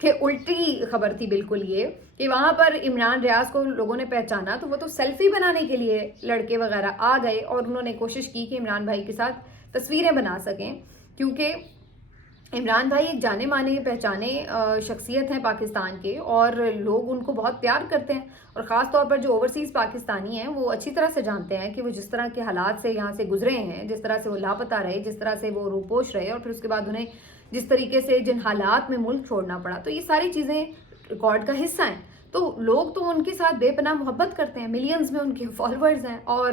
کہ الٹی خبر تھی بالکل یہ کہ وہاں پر عمران ریاض کو لوگوں نے پہچانا تو وہ تو سیلفی بنانے کے لیے لڑکے وغیرہ آ گئے اور انہوں نے کوشش کی کہ عمران بھائی کے ساتھ تصویریں بنا سکیں، کیونکہ عمران بھائی ایک جانے مانے پہچانے شخصیت ہیں پاکستان کے، اور لوگ ان کو بہت پیار کرتے ہیں، اور خاص طور پر جو اوورسیز پاکستانی ہیں وہ اچھی طرح سے جانتے ہیں کہ وہ جس طرح کے حالات سے یہاں سے گزرے ہیں، جس طرح سے وہ لاپتہ رہے، جس طرح سے وہ روپوش رہے، اور پھر اس کے بعد انہیں جس طریقے سے جن حالات میں ملک چھوڑنا پڑا، تو یہ ساری چیزیں ریکارڈ کا حصہ ہیں۔ تو لوگ تو ان کے ساتھ بے پناہ محبت کرتے ہیں، ملینز میں ان کے فالوورز ہیں، اور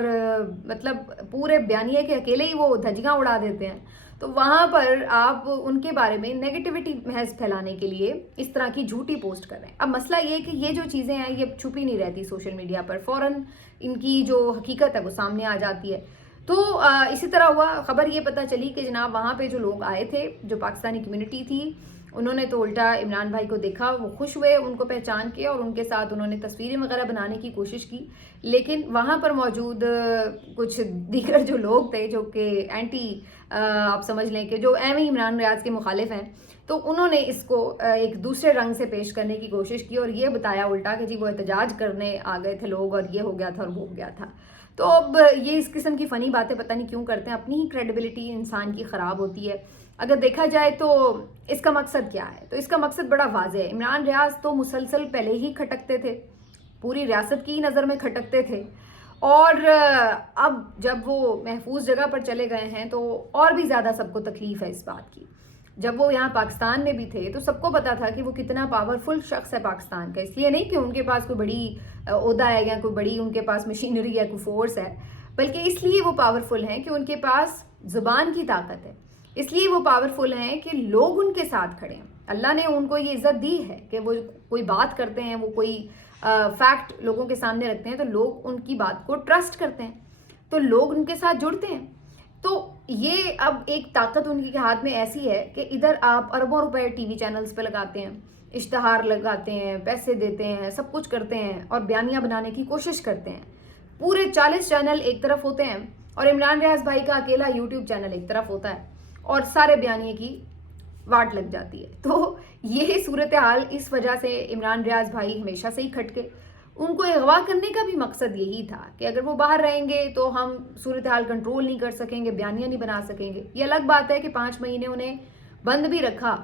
مطلب پورے بیانیے کے اکیلے ہی وہ دھجیاں اڑا دیتے ہیں۔ تو وہاں پر آپ ان کے بارے میں نیگیٹیوٹی محض پھیلانے کے لیے اس طرح کی جھوٹی پوسٹ کر رہے ہیں۔ اب مسئلہ یہ ہے کہ یہ جو چیزیں ہیں یہ چھپی نہیں رہتی سوشل میڈیا پر، فوراً ان کی جو حقیقت ہے وہ سامنے آ جاتی ہے۔ تو اسی طرح ہوا، خبر یہ پتہ چلی کہ جناب وہاں پہ جو لوگ آئے تھے، جو پاکستانی کمیونٹی تھی، انہوں نے تو الٹا عمران بھائی کو دیکھا، وہ خوش ہوئے ان کو پہچان کے، اور ان کے ساتھ انہوں نے تصویریں وغیرہ بنانے کی کوشش کی، لیکن وہاں پر موجود کچھ دیگر جو لوگ تھے جو کہ اینٹی آپ سمجھ لیں کہ جو ایم عمران ریاض کے مخالف ہیں، تو انہوں نے اس کو ایک دوسرے رنگ سے پیش کرنے کی کوشش کی اور یہ بتایا الٹا کہ جی وہ احتجاج کرنے آ گئے تھے لوگ، اور یہ ہو گیا تھا اور وہ ہو گیا تھا۔ تو اب یہ اس قسم کی فنی باتیں پتہ نہیں کیوں کرتے ہیں، اپنی ہی کریڈیبلٹی انسان کی خراب ہوتی ہے۔ اگر دیکھا جائے تو اس کا مقصد کیا ہے، تو اس کا مقصد بڑا واضح ہے۔ عمران ریاض تو مسلسل پہلے ہی کھٹکتے تھے، پوری ریاست کی نظر میں کھٹکتے تھے، اور اب جب وہ محفوظ جگہ پر چلے گئے ہیں تو اور بھی زیادہ سب کو تکلیف ہے اس بات کی۔ جب وہ یہاں پاکستان میں بھی تھے تو سب کو پتا تھا کہ وہ کتنا پاورفل شخص ہے پاکستان کا، اس لیے نہیں کہ ان کے پاس کوئی بڑی عہدہ ہے یا کوئی بڑی ان کے پاس مشینری ہے، کوئی فورس ہے، بلکہ اس لیے وہ پاورفل ہیں کہ ان کے پاس زبان کی طاقت ہے، اس لیے وہ پاورفل ہیں کہ لوگ ان کے ساتھ کھڑے ہیں۔ اللہ نے ان کو یہ عزت دی ہے کہ وہ کوئی بات کرتے ہیں، وہ کوئی فیکٹ لوگوں کے سامنے رکھتے ہیں تو لوگ ان کی بات کو ٹرسٹ کرتے ہیں، تو لوگ ان کے ساتھ جڑتے ہیں۔ تو یہ اب ایک طاقت ان کے ہاتھ میں ایسی ہے کہ ادھر آپ اربوں روپے ٹی وی چینلز پہ لگاتے ہیں، اشتہار لگاتے ہیں، پیسے دیتے ہیں، سب کچھ کرتے ہیں اور بیانیاں بنانے کی کوشش کرتے ہیں۔ پورے 40 چینل ایک طرف ہوتے ہیں اور عمران ریاض بھائی کا اکیلا یوٹیوب چینل ایک طرف ہوتا ہے، اور سارے بیانیے کی واٹ لگ جاتی ہے۔ تو یہ صورتحال اس وجہ سے عمران ریاض بھائی ہمیشہ سے ہی کھٹکے، ان کو اغوا کرنے کا بھی مقصد یہی تھا کہ اگر وہ باہر رہیں گے تو ہم صورتحال کنٹرول نہیں کر سکیں گے، بیانیاں نہیں بنا سکیں گے۔ یہ الگ بات ہے کہ 5 مہینے انہیں بند بھی رکھا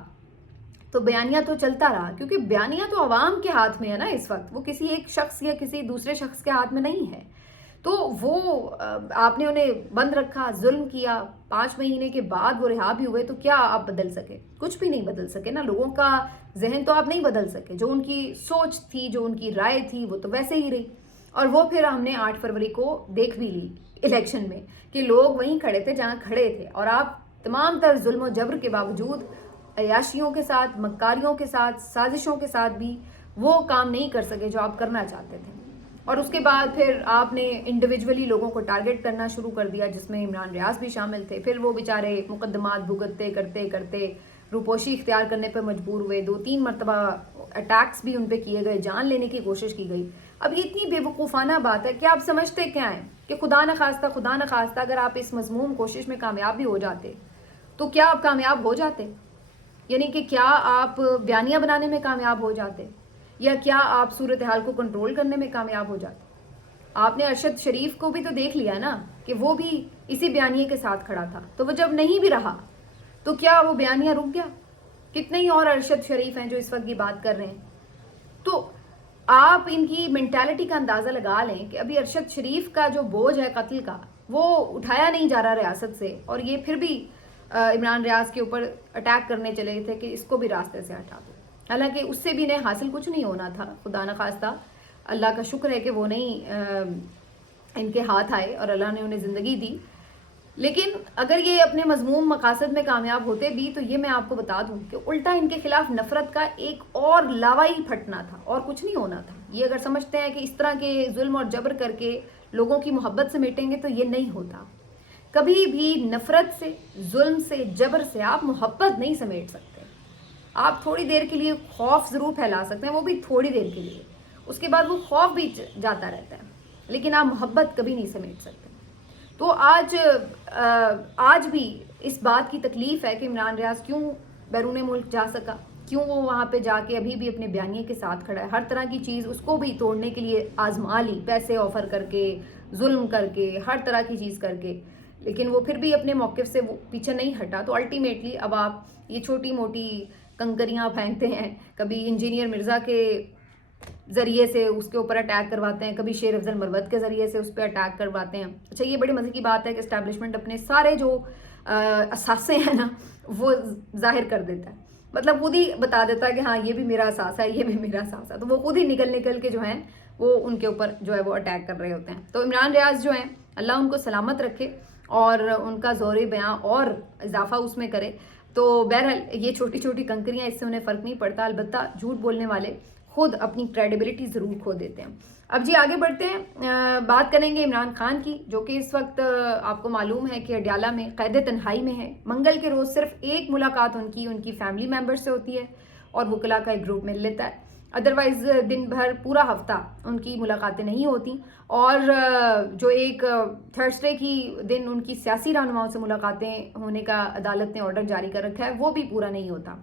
تو بیانیہ تو چلتا رہا، کیونکہ بیانیہ تو عوام کے ہاتھ میں ہے نا اس وقت، وہ کسی ایک شخص یا کسی دوسرے شخص کے ہاتھ میں نہیں ہے۔ تو وہ آپ نے انہیں بند رکھا، ظلم کیا، 5 مہینے کے بعد وہ رہا بھی ہوئے، تو کیا آپ بدل سکے؟ کچھ بھی نہیں بدل سکے نا، لوگوں کا ذہن تو آپ نہیں بدل سکے، جو ان کی سوچ تھی، جو ان کی رائے تھی وہ تو ویسے ہی رہی۔ اور وہ پھر ہم نے 8 فروری کو دیکھ بھی لی الیکشن میں کہ لوگ وہیں کھڑے تھے جہاں کھڑے تھے، اور آپ تمام تر ظلم و جبر کے باوجود عیاشیوں کے ساتھ، مکاریوں کے ساتھ، سازشوں کے ساتھ بھی وہ کام نہیں کر سکے جو آپ کرنا چاہتے تھے۔ اور اس کے بعد پھر آپ نے انڈیویجولی لوگوں کو ٹارگٹ کرنا شروع کر دیا، جس میں عمران ریاض بھی شامل تھے۔ پھر وہ بیچارے مقدمات بھگتتے کرتے کرتے روپوشی اختیار کرنے پر مجبور ہوئے، 2-3 مرتبہ اٹیکس بھی ان پہ کیے گئے، جان لینے کی کوشش کی گئی۔ اب یہ اتنی بے وقوفانہ بات ہے کہ آپ سمجھتے کیا ہیں کہ خدا نخواستہ اگر آپ اس مذموم کوشش میں کامیاب بھی ہو جاتے تو کیا آپ کامیاب ہو جاتے؟ یعنی کہ کیا آپ بیانیہ بنانے میں کامیاب ہو جاتے، یا کیا آپ صورتحال کو کنٹرول کرنے میں کامیاب ہو جاتے؟ آپ نے ارشد شریف کو بھی تو دیکھ لیا نا کہ وہ بھی اسی بیانیے کے ساتھ کھڑا تھا، تو وہ جب نہیں بھی رہا تو کیا وہ بیانیہ رک گیا؟ کتنے ہی اور ارشد شریف ہیں جو اس وقت کی بات کر رہے ہیں۔ تو آپ ان کی مینٹالٹی کا اندازہ لگا لیں کہ ابھی ارشد شریف کا جو بوجھ ہے قتل کا وہ اٹھایا نہیں جا رہا ریاست سے، اور یہ پھر بھی عمران ریاض کے اوپر اٹیک کرنے چلے تھے کہ اس کو بھی راستے سے ہٹا دو، حالانکہ اس سے بھی انہیں حاصل کچھ نہیں ہونا تھا۔ خدا نخواستہ، اللہ کا شکر ہے کہ وہ نہیں ان کے ہاتھ آئے اور اللہ نے انہیں زندگی دی، لیکن اگر یہ اپنے مذموم مقاصد میں کامیاب ہوتے بھی تو یہ میں آپ کو بتا دوں کہ الٹا ان کے خلاف نفرت کا ایک اور لاوا ہی پھٹنا تھا، اور کچھ نہیں ہونا تھا۔ یہ اگر سمجھتے ہیں کہ اس طرح کے ظلم اور جبر کر کے لوگوں کی محبت سمیٹیں گے تو یہ نہیں ہوتا۔ کبھی بھی نفرت سے، ظلم سے، جبر سے آپ محبت نہیں سمیٹ سکتے۔ آپ تھوڑی دیر کے لیے خوف ضرور پھیلا سکتے ہیں، وہ بھی تھوڑی دیر کے لیے، اس کے بعد وہ خوف بھی جاتا رہتا ہے، لیکن آپ محبت کبھی نہیں سمیٹ سکتے۔ تو آج بھی اس بات کی تکلیف ہے کہ عمران ریاض کیوں بیرون ملک جا سکا، کیوں وہ وہاں پہ جا کے ابھی بھی اپنے بیانیے کے ساتھ کھڑا ہے. ہر طرح کی چیز اس کو بھی توڑنے کے لیے آزما لی, پیسے آفر کر کے, ظلم کر کے, ہر طرح کی چیز کر کے, لیکن وہ پھر بھی اپنے موقف سے وہ پیچھے نہیں ہٹا. تو الٹیمیٹلی اب آپ یہ چھوٹی موٹی کنکریاں پھینکتے ہیں, کبھی انجینئر مرزا کے ذریعے سے اس کے اوپر اٹیک کرواتے ہیں, کبھی شیر افضل مروت کے ذریعے سے اس پہ اٹیک کرواتے ہیں. اچھا یہ بڑی مزے کی بات ہے کہ اسٹیبلشمنٹ اپنے سارے جو اثاثے ہیں نا وہ ظاہر کر دیتا ہے, مطلب خود ہی بتا دیتا ہے کہ ہاں یہ بھی میرا اثاثہ ہے, یہ بھی میرا اثاثہ ہے. تو وہ خود ہی نکل کے جو ہیں وہ ان کے اوپر جو ہے وہ اٹیک کر رہے ہوتے ہیں. تو عمران ریاض جو ہیں اللہ ان کو سلامت رکھے اور ان کا زور بیاں اور اضافہ اس میں کرے. تو بہرحال یہ چھوٹی چھوٹی کنکریاں اس سے انہیں فرق نہیں پڑتا, البتہ جھوٹ بولنے والے خود اپنی کریڈیبلٹی ضرور کھو دیتے ہیں. اب جی آگے بڑھتے ہیں, بات کریں گے عمران خان کی, جو کہ اس وقت آپ کو معلوم ہے کہ اڈیالہ میں قید تنہائی میں ہے. منگل کے روز صرف ایک ملاقات ان کی فیملی ممبر سے ہوتی ہے اور وکلاء کا ایک گروپ مل لیتا ہے. ادروائز دن بھر پورا ہفتہ ان کی ملاقاتیں نہیں ہوتی, اور جو ایک تھرسڈے کی دن ان کی سیاسی رہنماؤں سے ملاقاتیں ہونے کا عدالت نے آرڈر جاری کر رکھا ہے, وہ بھی پورا نہیں ہوتا.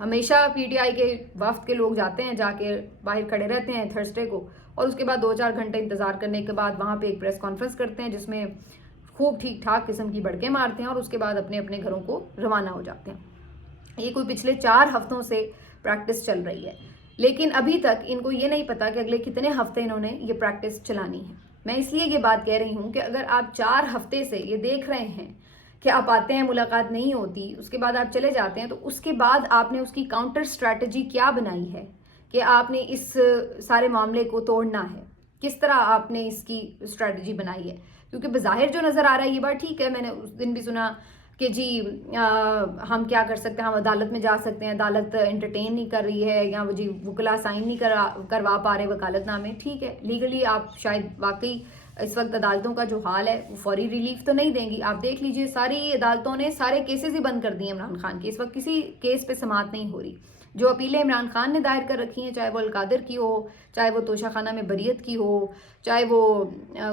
ہمیشہ پی ٹی آئی کے وفد کے لوگ جاتے ہیں, جا کے باہر کھڑے رہتے ہیں تھرسڈے کو, اور اس کے بعد 2-4 گھنٹے انتظار کرنے کے بعد وہاں پہ ایک پریس کانفرنس کرتے ہیں جس میں خوب ٹھیک ٹھاک قسم کی بڑکیں مارتے ہیں, اور اس کے بعد اپنے اپنے گھروں کو روانہ ہو جاتے ہیں. یہ کوئی پچھلے 4 ہفتوں سے پریکٹس چل رہی ہے, لیکن ابھی تک ان کو یہ نہیں پتا کہ اگلے کتنے ہفتے انہوں نے یہ پریکٹس چلانی ہے. میں اس لیے یہ بات کہہ رہی ہوں کہ اگر آپ 4 ہفتے سے یہ دیکھ رہے ہیں کہ آپ آتے ہیں, ملاقات نہیں ہوتی, اس کے بعد آپ چلے جاتے ہیں, تو اس کے بعد آپ نے اس کی کاؤنٹر اسٹریٹجی کیا بنائی ہے کہ آپ نے اس سارے معاملے کو توڑنا ہے, کس طرح آپ نے اس کی اسٹریٹجی بنائی ہے. کیونکہ بظاہر جو نظر آ رہا ہے یہ بات ٹھیک ہے, میں نے اس دن بھی سنا کہ جی ہم کیا کر سکتے ہیں, ہم عدالت میں جا سکتے ہیں, عدالت انٹرٹین نہیں کر رہی ہے, یا وہ جی وکلا سائن نہیں کروا پا رہے وکالت نامے. ٹھیک ہے, لیگلی آپ شاید واقعی اس وقت عدالتوں کا جو حال ہے وہ فوری ریلیف تو نہیں دیں گی. آپ دیکھ لیجئے ساری عدالتوں نے سارے کیسز ہی بند کر دیے عمران خان کی. اس وقت کسی کیس پہ سماعت نہیں ہو رہی. جو اپیلیں عمران خان نے دائر کر رکھی ہیں, چاہے وہ القادر کی ہو, چاہے وہ توشہ خانہ میں بریت کی ہو, چاہے وہ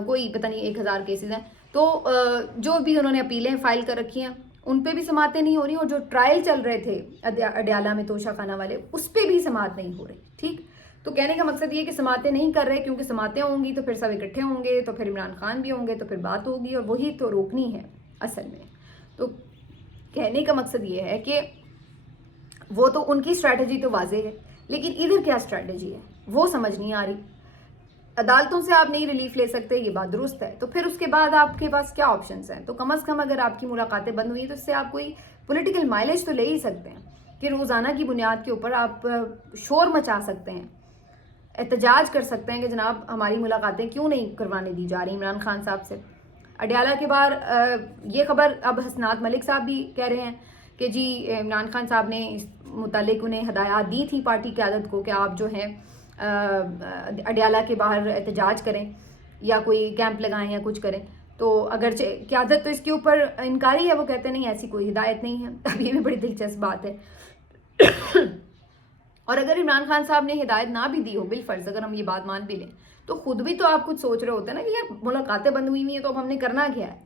کوئی پتہ نہیں 1000 کیسز ہیں, تو جو بھی انہوں نے اپیلیں فائل کر رکھی ہیں ان پہ بھی سماعتیں نہیں ہو رہی, اور جو ٹرائل چل رہے تھے اڈیالہ میں توشہ خانہ والے, اس پہ بھی سماعت نہیں ہو رہی. ٹھیک, تو کہنے کا مقصد یہ کہ سماعتیں نہیں کر رہے, کیونکہ سماعتیں ہوں گی تو پھر سب اکٹھے ہوں گے, تو پھر عمران خان بھی ہوں گے, تو پھر بات ہوگی, اور وہی تو روکنی ہے اصل میں. تو کہنے کا مقصد یہ ہے کہ وہ تو ان کی اسٹریٹجی تو واضح ہے, لیکن ادھر کیا اسٹریٹجی ہے وہ سمجھ نہیں آ رہی. عدالتوں سے آپ نہیں ریلیف لے سکتے, یہ بات درست ہے, تو پھر اس کے بعد آپ کے پاس کیا آپشنز ہیں؟ تو کم از کم اگر آپ کی ملاقاتیں بند ہوئی تو اس سے آپ کوئی پولیٹیکل مائلیج تو لے ہی سکتے ہیں کہ روزانہ کی بنیاد کے اوپر آپ شور مچا سکتے ہیں, احتجاج کر سکتے ہیں کہ جناب ہماری ملاقاتیں کیوں نہیں کروانے دی جا رہی عمران خان صاحب سے. اڈیالہ کے بعد یہ خبر اب حسنات ملک صاحب بھی کہہ رہے ہیں کہ جی عمران خان صاحب نے اس متعلق انہیں ہدایات دی تھی پارٹی قیادت کو کہ آپ جو ہیں اڈیالہ کے باہر احتجاج کریں یا کوئی کیمپ لگائیں یا کچھ کریں. تو اگرچہ قیادت تو اس کے اوپر انکاری ہے, وہ کہتے نہیں ایسی کوئی ہدایت نہیں ہے. اب یہ بھی بڑی دلچسپ بات ہے. اور اگر عمران خان صاحب نے ہدایت نہ بھی دی ہو, بالفرض اگر ہم یہ بات مان بھی لیں, تو خود بھی تو آپ کچھ سوچ رہے ہوتے ہیں نا کہ یار ملاقاتیں بند ہوئی ہیں تو اب ہم نے کرنا کیا ہے,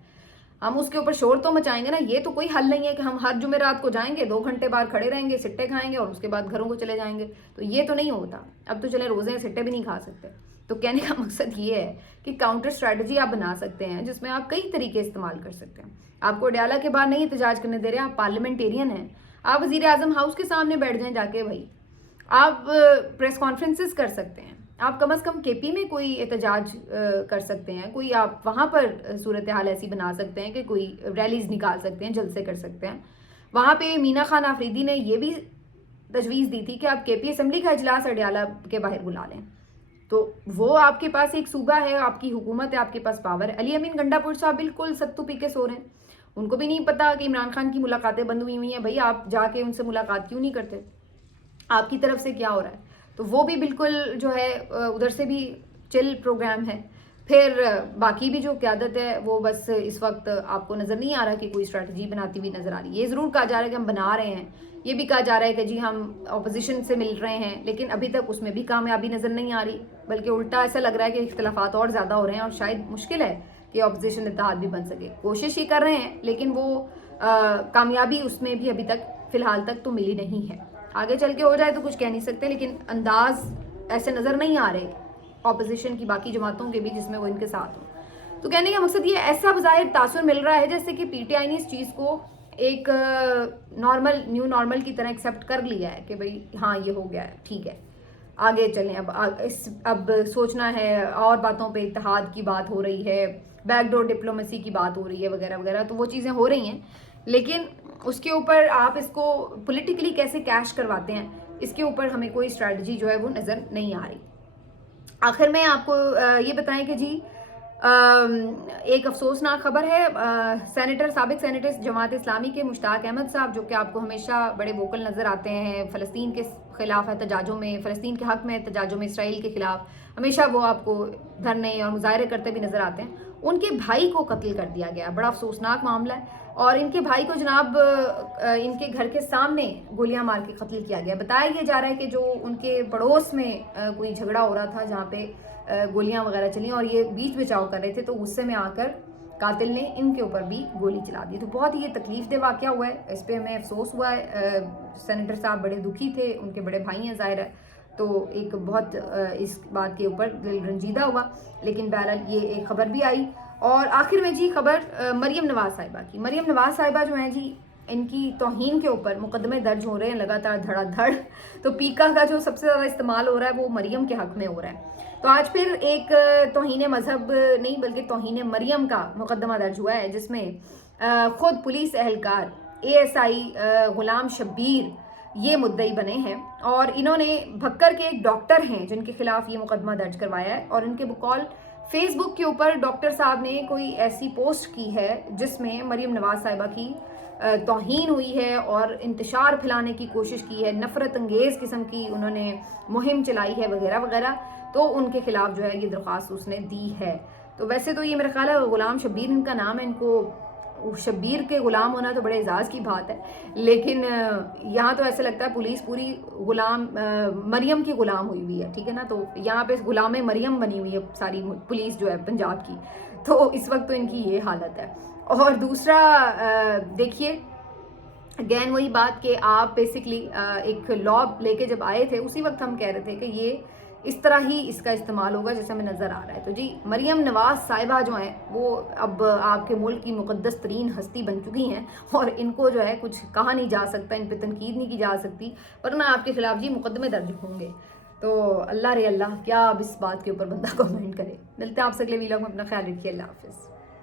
ہم اس کے اوپر شور تو مچائیں گے نا. یہ تو کوئی حل نہیں ہے کہ ہم ہر جمعرات کو جائیں گے, 2 گھنٹے باہر کھڑے رہیں گے, سٹے کھائیں گے اور اس کے بعد گھروں کو چلے جائیں گے. تو یہ تو نہیں ہوتا. اب تو چلے روزے ہیں, سٹے بھی نہیں کھا سکتے. تو کہنے کا مقصد یہ ہے کہ کاؤنٹر اسٹریٹجی آپ بنا سکتے ہیں جس میں آپ کئی طریقے استعمال کر سکتے ہیں. آپ کو اڈیالہ کے باہر نہیں احتجاج کرنے دے رہے, آپ پارلیمنٹیرین ہیں, آپ وزیر اعظم ہاؤس کے سامنے بیٹھ جائیں جا کے, بھائی آپ پریس کانفرنسز کر سکتے ہیں, آپ کم از کم کے پی میں کوئی احتجاج کر سکتے ہیں, کوئی آپ وہاں پر صورتحال ایسی بنا سکتے ہیں کہ کوئی ریلیز نکال سکتے ہیں, جلسے کر سکتے ہیں. وہاں پہ مینا خان آفریدی نے یہ بھی تجویز دی تھی کہ آپ کے پی اسمبلی کا اجلاس اڈیالہ کے باہر بلا لیں. تو وہ آپ کے پاس ایک صوبہ ہے, آپ کی حکومت ہے, آپ کے پاس پاور ہے. علی امین گنڈا پور صاحب بالکل ستو پی کے سو رہے ہیں, ان کو بھی نہیں پتا کہ عمران خان کی ملاقاتیں بند ہوئی ہیں. بھائی آپ جا کے ان سے ملاقات کیوں نہیں کرتے, آپ کی طرف سے کیا ہو رہا ہے؟ تو وہ بھی بالکل جو ہے ادھر سے بھی چل پروگرام ہے. پھر باقی بھی جو قیادت ہے وہ بس اس وقت آپ کو نظر نہیں آ رہا کہ کوئی اسٹریٹجی بناتی ہوئی نظر آ رہی ہے. یہ ضرور کہا جا رہا ہے کہ ہم بنا رہے ہیں, یہ بھی کہا جا رہا ہے کہ جی ہم اپوزیشن سے مل رہے ہیں, لیکن ابھی تک اس میں بھی کامیابی نظر نہیں آ رہی, بلکہ الٹا ایسا لگ رہا ہے کہ اختلافات اور زیادہ ہو رہے ہیں, اور شاید مشکل ہے کہ اپوزیشن اتحاد بھی بن سکے. کوشش ہی کر رہے ہیں لیکن وہ کامیابی اس میں بھی ابھی تک فی الحال تک تو ملی نہیں ہے. آگے چل کے ہو جائے تو کچھ کہہ نہیں سکتے، لیکن انداز ایسے نظر نہیں آ رہے اپوزیشن کی باقی جماعتوں کے بھی جس میں وہ ان کے ساتھ ہوں۔ تو کہنے کا مقصد یہ ایسا بظاہر تاثر مل رہا ہے جیسے کہ پی ٹی آئی نے اس چیز کو ایک نارمل نیو نارمل کی طرح ایکسیپٹ کر لیا ہے کہ بھئی ہاں یہ ہو گیا ہے، ٹھیک ہے آگے چلیں، اب سوچنا ہے، اور باتوں پہ اتحاد کی بات ہو رہی ہے، بیک ڈور ڈپلومیسی کی بات ہو رہی ہے وغیرہ وغیرہ، تو وہ چیزیں ہو رہی ہیں، لیکن اس کے اوپر آپ اس کو پولیٹیکلی کیسے کیش کرواتے ہیں، اس کے اوپر ہمیں کوئی اسٹریٹجی جو ہے وہ نظر نہیں آ رہی۔ آخر میں آپ کو یہ بتائیں کہ جی ایک افسوسناک خبر ہے، سابق سینیٹر جماعت اسلامی کے مشتاق احمد صاحب، جو کہ آپ کو ہمیشہ بڑے ووکل نظر آتے ہیں فلسطین کے خلاف احتجاجوں میں، فلسطین کے حق میں احتجاجوں میں، اسرائیل کے خلاف ہمیشہ وہ آپ کو دھرنے اور مظاہرے کرتے بھی نظر آتے ہیں، ان کے بھائی کو قتل کر دیا گیا، بڑا افسوسناک معاملہ ہے، اور ان کے بھائی کو جناب ان کے گھر کے سامنے گولیاں مار کے قتل کیا گیا۔ بتایا یہ جا رہا ہے کہ جو ان کے پڑوس میں کوئی جھگڑا ہو رہا تھا جہاں پہ گولیاں وغیرہ چلیں اور یہ بیچ بچاؤ کر رہے تھے، تو غصے میں آ کر قاتل نے ان کے اوپر بھی گولی چلا دی۔ تو بہت ہی یہ تکلیف دہ واقعہ ہوا ہے، اس پہ ہمیں افسوس ہوا ہے، سینیٹر صاحب بڑے دکھی تھے، ان کے بڑے بھائی ہیں ظاہر ہے، تو ایک بہت اس بات کے اوپر دل رنجیدہ ہوا، لیکن بہرحال یہ ایک خبر بھی آئی۔ اور آخر میں جی خبر مریم نواز صاحبہ کی۔ مریم نواز صاحبہ جو ہیں جی، ان کی توہین کے اوپر مقدمے درج ہو رہے ہیں لگاتار دھڑا دھڑ، تو پیکا کا جو سب سے زیادہ استعمال ہو رہا ہے وہ مریم کے حق میں ہو رہا ہے۔ تو آج پھر ایک توہین مذہب نہیں بلکہ توہین مریم کا مقدمہ درج ہوا ہے، جس میں خود پولیس اہلکار ASI غلام شبیر یہ مدعی بنے ہیں، اور انہوں نے بھکر کے ایک ڈاکٹر ہیں جن کے خلاف یہ مقدمہ درج کروایا ہے، اور ان کے بقول فیس بک کے اوپر ڈاکٹر صاحب نے کوئی ایسی پوسٹ کی ہے جس میں مریم نواز صاحبہ کی توہین ہوئی ہے اور انتشار پھیلانے کی کوشش کی ہے، نفرت انگیز قسم کی انہوں نے مہم چلائی ہے وغیرہ وغیرہ، تو ان کے خلاف جو ہے یہ درخواست اس نے دی ہے۔ تو ویسے تو یہ میرا خیال ہے غلام شبیر ان کا نام ہے، ان کو شبیر کے غلام ہونا تو بڑے اعزاز کی بات ہے، لیکن یہاں تو ایسے لگتا ہے پولیس پوری غلام مریم کی غلام ہوئی ہوئی ہے، ٹھیک ہے نا، تو یہاں پہ غلام مریم بنی ہوئی ہے ساری پولیس جو ہے پنجاب کی، تو اس وقت تو ان کی یہ حالت ہے۔ اور دوسرا دیکھیے اگین وہی بات کہ آپ بیسکلی ایک لا لے کے جب آئے تھے اسی وقت ہم کہہ رہے تھے کہ یہ اس طرح ہی اس کا استعمال ہوگا جیسے ہمیں نظر آ رہا ہے۔ تو جی مریم نواز صاحبہ جو ہیں وہ اب آپ کے ملک کی مقدس ترین ہستی بن چکی ہیں، اور ان کو جو ہے کچھ کہا نہیں جا سکتا، ان پہ تنقید نہیں کی جا سکتی، ورنہ آپ کے خلاف جی مقدمے درج ہوں گے۔ تو اللہ رے اللہ، کیا اب اس بات کے اوپر بندہ کمنٹ کرے۔ ملتے ہیں آپ سے اگلے ویلاگ میں، اپنا خیال رکھیے، اللہ حافظ۔